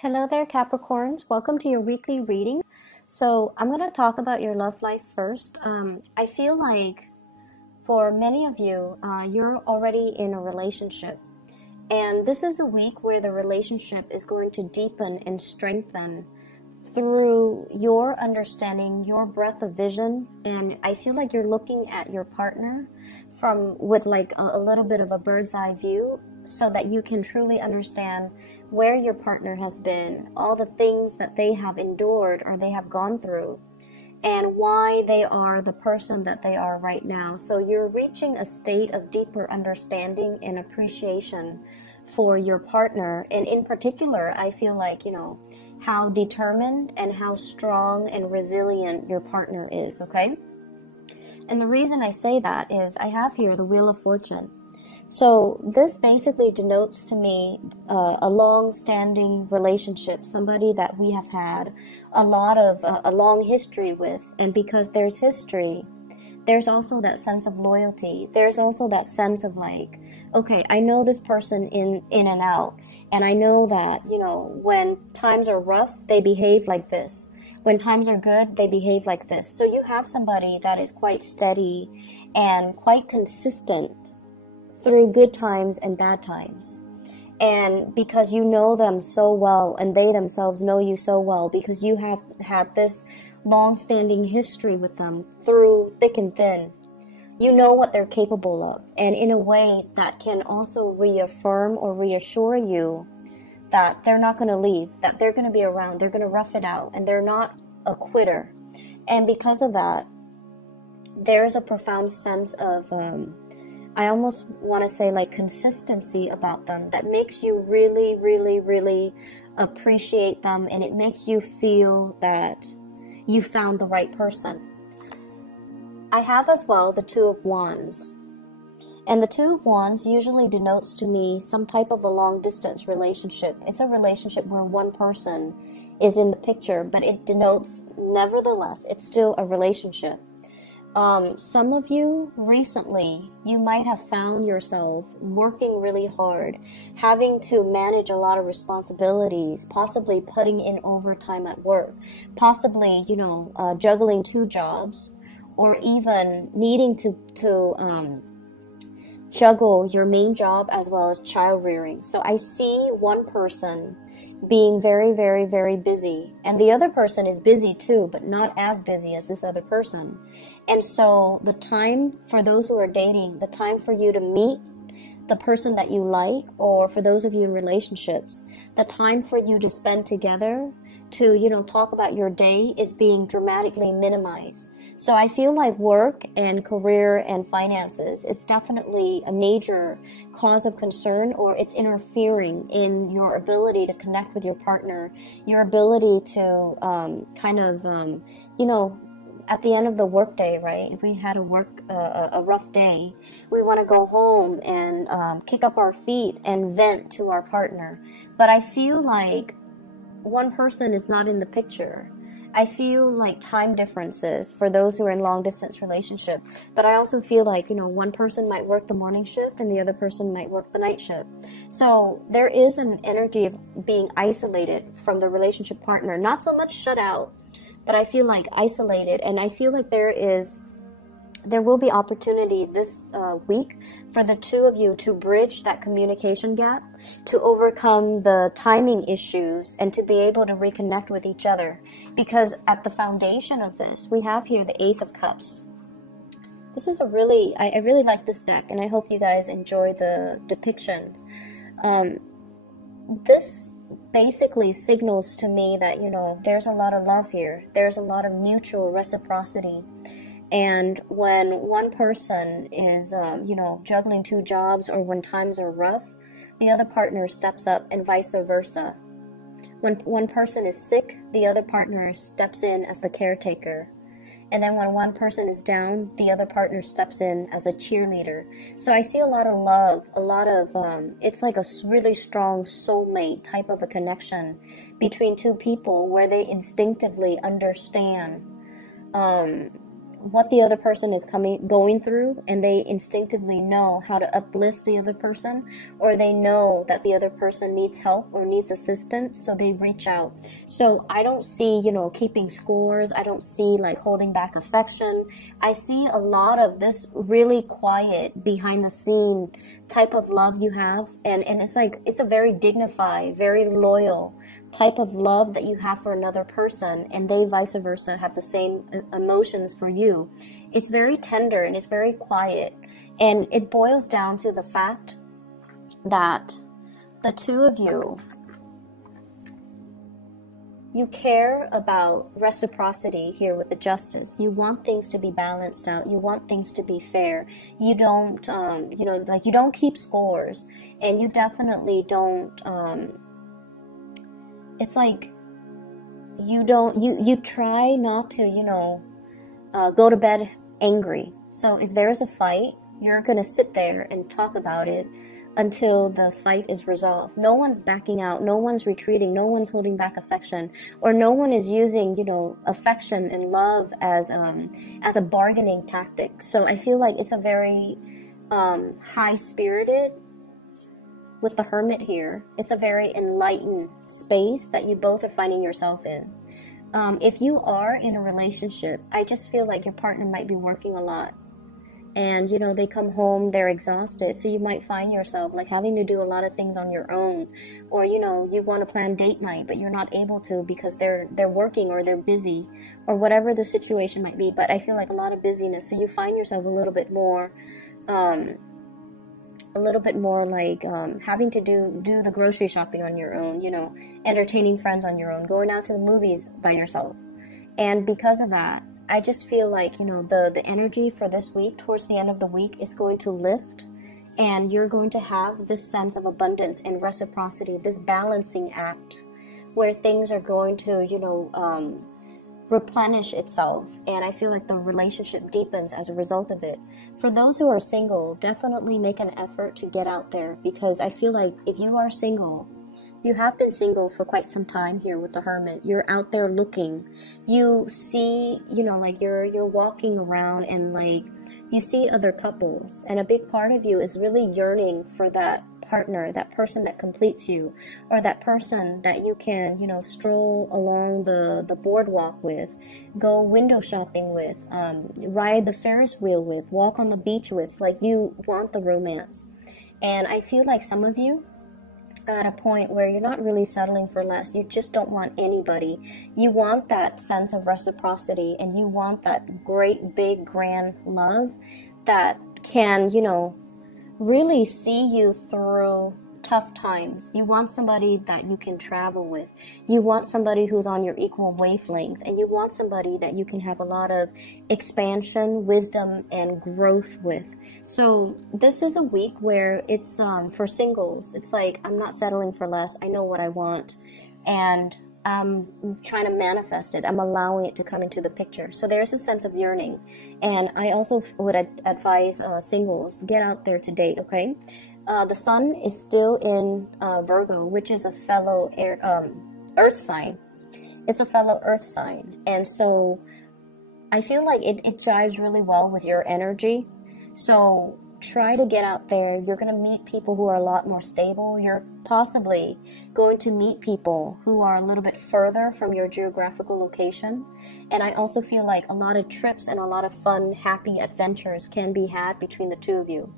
Hello there, Capricorns. Welcome to your weekly reading. So I'm going to talk about your love life first. I feel like for many of you, you're already in a relationship. And this is a week where the relationship is going to deepen and strengthen through your understanding, your breadth of vision. And I feel like you're looking at your partner with like a little bit of a bird's eye view, so that you can truly understand where your partner has been, all the things that they have endured or they have gone through, and why they are the person that they are right now. So you're reaching a state of deeper understanding and appreciation for your partner. And in particular, I feel like, how determined and how strong and resilient your partner is, okay? And the reason I say that is I have here the Wheel of Fortune. So this basically denotes to me a long-standing relationship, somebody that we have had a long history with. And because there's history, there's also that sense of loyalty. There's also that sense of like, okay, I know this person in and out, and I know that, when times are rough, they behave like this. When times are good, they behave like this. So you have somebody that is quite steady and quite consistent through good times and bad times. And because you know them so well, and they themselves know you so well, because you have had this long-standing history with them through thick and thin, you know what they're capable of. And in a way that can also reaffirm or reassure you that they're not going to leave, that they're going to be around, they're going to rough it out, and they're not a quitter. And because of that, there's a profound sense of I almost want to say like consistency about them that makes you really, really, really appreciate them, and it makes you feel that you found the right person. I have as well the Two of Wands. And the Two of Wands usually denotes to me some type of a long distance relationship. It's a relationship where one person is in the picture, but it denotes, nevertheless, it's still a relationship. Some of you recently, you might have found yourself working really hard, having to manage a lot of responsibilities, possibly putting in overtime at work, possibly, juggling two jobs, or even needing to juggle your main job as well as child rearing. So I see one person being very, very, very busy, and the other person is busy too, but not as busy as this other person. And so the time for those who are dating, the time for you to meet the person that you like, or for those of you in relationships, the time for you to spend together to, talk about your day is being dramatically minimized. So I feel like work and career and finances, it's definitely a major cause of concern, or it's interfering in your ability to connect with your partner, your ability to at the end of the workday, right? If we had a rough day, we want to go home and kick up our feet and vent to our partner. But I feel like one person is not in the picture. I feel like time differences for those who are in long distance relationship, but I also feel like, one person might work the morning shift and the other person might work the night shift. So there is an energy of being isolated from the relationship partner, not so much shut out, but I feel like isolated. And I feel like there will be opportunity this week for the two of you to bridge that communication gap, to overcome the timing issues, and to be able to reconnect with each other. Because at the foundation of this, we have here the Ace of Cups. This is I really like this deck, and I hope you guys enjoy the depictions. This basically signals to me that, there's a lot of love here. There's a lot of mutual reciprocity. And when one person is, juggling two jobs, or when times are rough, the other partner steps up, and vice versa. When one person is sick, the other partner steps in as the caretaker. And then when one person is down, the other partner steps in as a cheerleader. So I see a lot of love, it's like a really strong soulmate type of a connection between two people, where they instinctively understand what the other person is going through, and they instinctively know how to uplift the other person, or they know that the other person needs help or needs assistance, so they reach out. So I don't see, keeping scores. I don't see like holding back affection. I see a lot of this really quiet, behind the scene type of love you have, and it's like, it's a very dignified, very loyal type of love that you have for another person, and they vice versa have the same emotions for you. It's very tender and it's very quiet, and it boils down to the fact that the two of you care about reciprocity here with the Justice. You want things to be balanced out. You want things to be fair. You don't, you don't keep scores, and you definitely don't. It's like you try not to, go to bed angry. So if there's a fight, you're going to sit there and talk about it until the fight is resolved. No one's backing out. No one's retreating. No one's holding back affection, or no one is using, affection and love as a bargaining tactic. So I feel like it's a very high-spirited, with the Hermit here. It's a very enlightened space that you both are finding yourself in. If you are in a relationship, I just feel like your partner might be working a lot, and they come home, they're exhausted, so you might find yourself like having to do a lot of things on your own, or you want to plan date night but you're not able to because they're working, or they're busy, or whatever the situation might be. But I feel like a lot of busyness, so you find yourself a little bit more like having to do the grocery shopping on your own, entertaining friends on your own, going out to the movies by yourself. And because of that, I just feel like, the energy for this week, towards the end of the week, is going to lift, and you're going to have this sense of abundance and reciprocity, this balancing act, where things are going to, replenish itself, and I feel like the relationship deepens as a result of it. For those who are single, definitely make an effort to get out there, because I feel like if you are single, you have been single for quite some time here with the Hermit. You're out there looking. You see, like you're walking around, and like you see other couples, and a big part of you is really yearning for that partner, that person that completes you, or that person that you can, stroll along the boardwalk with, go window shopping with, ride the Ferris wheel with, walk on the beach with. Like, you want the romance. And I feel like some of you at a point where you're not really settling for less. You just don't want anybody. You want that sense of reciprocity, and you want that great, big, grand love that can, really see you through tough times. You want somebody that you can travel with. You want somebody who's on your equal wavelength, and you want somebody that you can have a lot of expansion, wisdom, and growth with. So this is a week where it's for singles. It's like, I'm not settling for less. I know what I want, and I'm trying to manifest it. I'm allowing it to come into the picture. So there's a sense of yearning. And I also would advise singles, get out there to date, okay? The sun is still in Virgo, which is a fellow earth sign. It's a fellow earth sign. And so I feel like it jives really well with your energy. So try to get out there. You're going to meet people who are a lot more stable. You're possibly going to meet people who are a little bit further from your geographical location. And I also feel like a lot of trips and a lot of fun, happy adventures can be had between the two of you.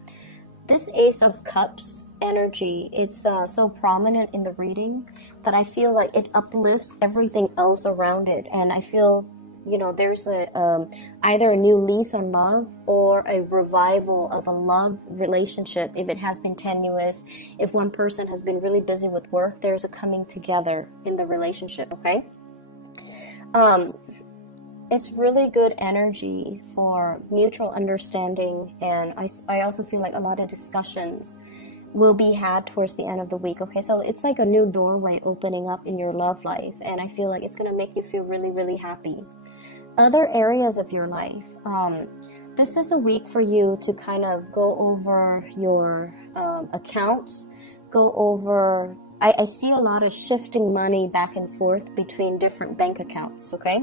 This Ace of Cups energy, it's so prominent in the reading that I feel like it uplifts everything else around it. And I feel, there's either a new lease on love, or a revival of a love relationship. If it has been tenuous, if one person has been really busy with work, there's a coming together in the relationship, okay? It's really good energy for mutual understanding, and I also feel like a lot of discussions will be had towards the end of the week, okay? So it's like a new doorway opening up in your love life, and I feel like it's going to make you feel really, really happy. Other areas of your life, this is a week for you to kind of go over your accounts, go over... I see a lot of shifting money back and forth between different bank accounts, okay?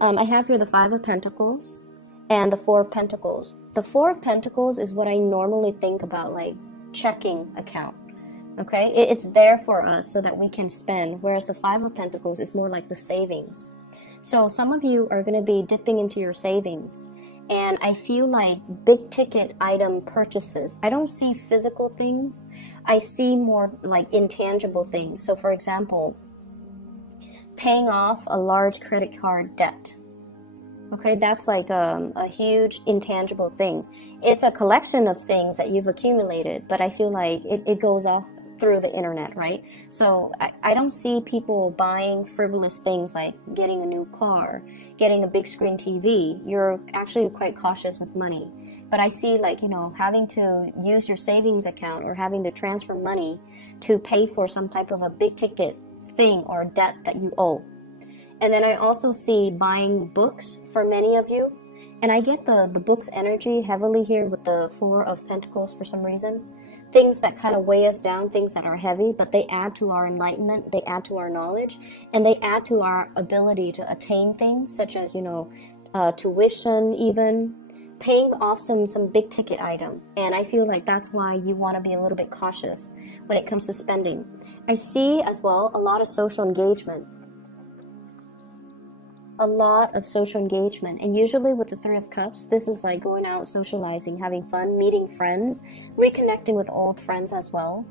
I have here the Five of Pentacles, and the Four of Pentacles. The Four of Pentacles is what I normally think about, like checking account. Okay, it's there for us so that we can spend, whereas the Five of Pentacles is more like the savings. So some of you are going to be dipping into your savings, and I feel like big ticket item purchases. I don't see physical things. I see more like intangible things. So for example, paying off a large credit card debt. Okay, that's like a huge intangible thing. It's a collection of things that you've accumulated, but I feel like it goes off through the internet, right? So I don't see people buying frivolous things like getting a new car, getting a big screen TV. You're actually quite cautious with money. But I see, like, you know, having to use your savings account or having to transfer money to pay for some type of a big ticket thing or debt that you owe. And then I also see buying books for many of you. And I get the book's energy heavily here with the Four of Pentacles for some reason. Things that kind of weigh us down, things that are heavy, but they add to our enlightenment, they add to our knowledge, and they add to our ability to attain things such as, you know, tuition even, paying off some big ticket item. And I feel like that's why you want to be a little bit cautious when it comes to spending. I see as well a lot of social engagement. A lot of social engagement, and usually with the Three of Cups, this is like going out, socializing, having fun, meeting friends, reconnecting with old friends as well.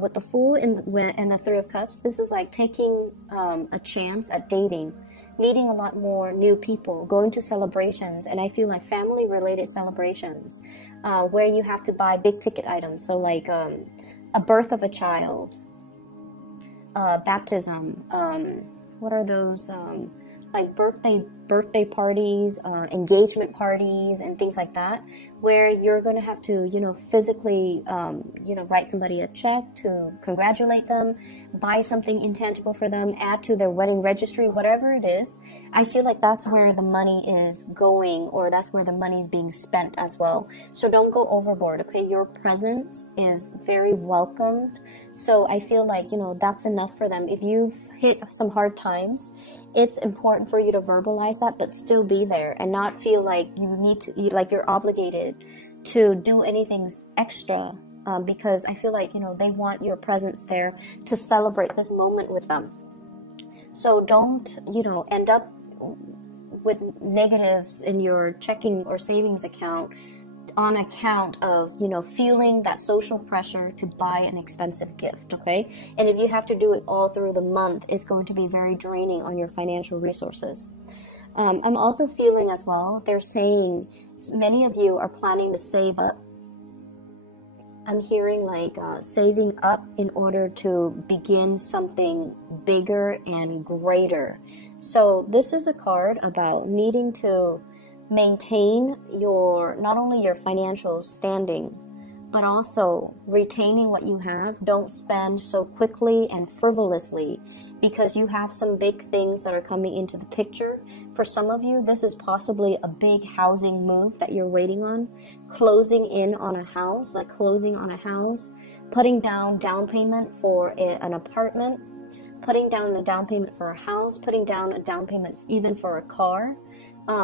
With the Fool and the Three of Cups, this is like taking a chance at dating, meeting a lot more new people, going to celebrations, and I feel like family-related celebrations, where you have to buy big ticket items, so like a birth of a child, baptism, what are those? Like birthday parties, engagement parties, and things like that, where you're going to have to, you know, physically, you know, write somebody a check to congratulate them, buy something intangible for them, add to their wedding registry, whatever it is. I feel like that's where the money is going, or that's where the money is being spent as well. So don't go overboard, okay? Your presence is very welcomed. So I feel like, you know, that's enough for them. If you've hit some hard times, it's important for you to verbalize that, but still be there and not feel like you need to, like you're obligated to do anything extra, because I feel like, you know, they want your presence there to celebrate this moment with them. So don't, you know, end up with negatives in your checking or savings account on account of, you know, feeling that social pressure to buy an expensive gift, okay? And if you have to do it all through the month, it's going to be very draining on your financial resources. I'm also feeling as well, they're saying many of you are planning to save up. I'm hearing like saving up in order to begin something bigger and greater. So this is a card about needing to maintain your, not only your financial standing, but also retaining what you have. Don't spend so quickly and frivolously, because you have some big things that are coming into the picture. For some of you, this is possibly a big housing move that you're waiting on, closing in on a house, like closing on a house, putting down payment for an apartment, putting down a down payment for a house, putting down a down payment even for a car.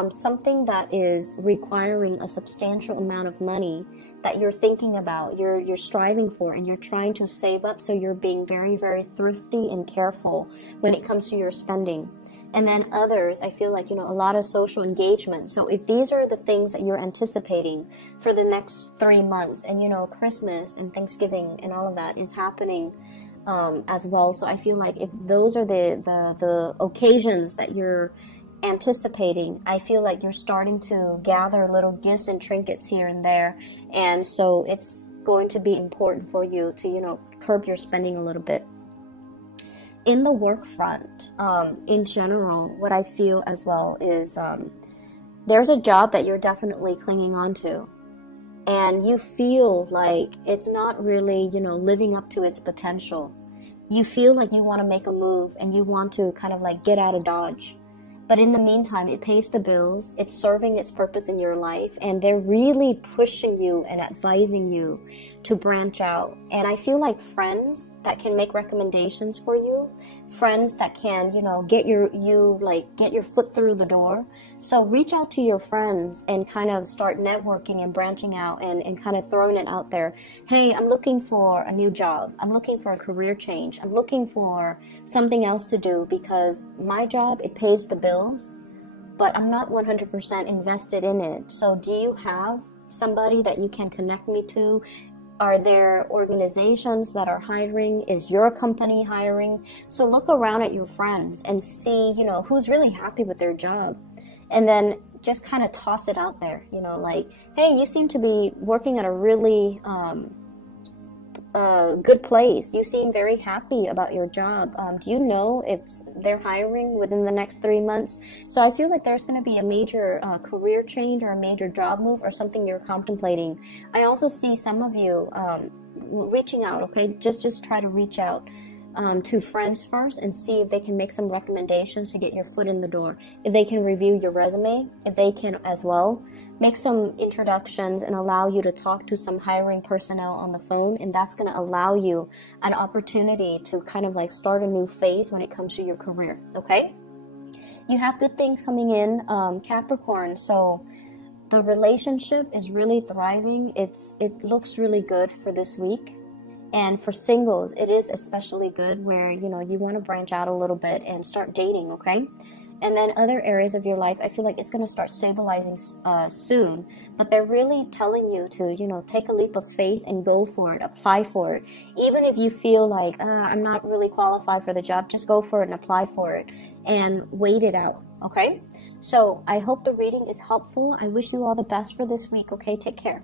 Something that is requiring a substantial amount of money that you're thinking about, you're striving for, and you're trying to save up, so you're being very, very thrifty and careful when it comes to your spending. And then others, I feel like, you know, a lot of social engagement. So if these are the things that you're anticipating for the next 3 months, and, you know, Christmas and Thanksgiving and all of that is happening as well. So I feel like if those are the occasions that you're anticipating, I feel like you're starting to gather little gifts and trinkets here and there, and so it's going to be important for you to, you know, curb your spending a little bit. In the work front, in general, what I feel as well is there's a job that you're definitely clinging on to, and you feel like it's not really, you know, living up to its potential. You feel like you want to make a move and you want to kind of like get out of Dodge. But in the meantime, it pays the bills, it's serving its purpose in your life, and they're really pushing you and advising you to branch out. And I feel like friends that can make recommendations for you, friends that can, you know, get your foot through the door. So reach out to your friends and kind of start networking and branching out and kind of throwing it out there. Hey, I'm looking for a new job. I'm looking for a career change. I'm looking for something else to do because my job, it pays the bills, but I'm not 100% invested in it. So do you have somebody that you can connect me to? Are there organizations that are hiring? Is your company hiring? So look around at your friends and see, you know, who's really happy with their job. And then just kind of toss it out there, you know, like, hey, you seem to be working at a really good place. You seem very happy about your job. Do you know if they're hiring within the next 3 months? So I feel like there's going to be a major career change or a major job move or something you're contemplating. I also see some of you reaching out, okay? Just try to reach out to friends first and see if they can make some recommendations to get your foot in the door. If they can review your resume, if they can as well make some introductions and allow you to talk to some hiring personnel on the phone, and that's going to allow you an opportunity to kind of like start a new phase when it comes to your career, okay? You have good things coming in, Capricorn, so the relationship is really thriving. It looks really good for this week. And for singles, it is especially good where, you know, you want to branch out a little bit and start dating, okay? And then other areas of your life, I feel like it's going to start stabilizing soon. But they're really telling you to, you know, take a leap of faith and go for it, apply for it. Even if you feel like, I'm not really qualified for the job, just go for it and apply for it and wait it out, okay? So I hope the reading is helpful. I wish you all the best for this week, okay? Take care.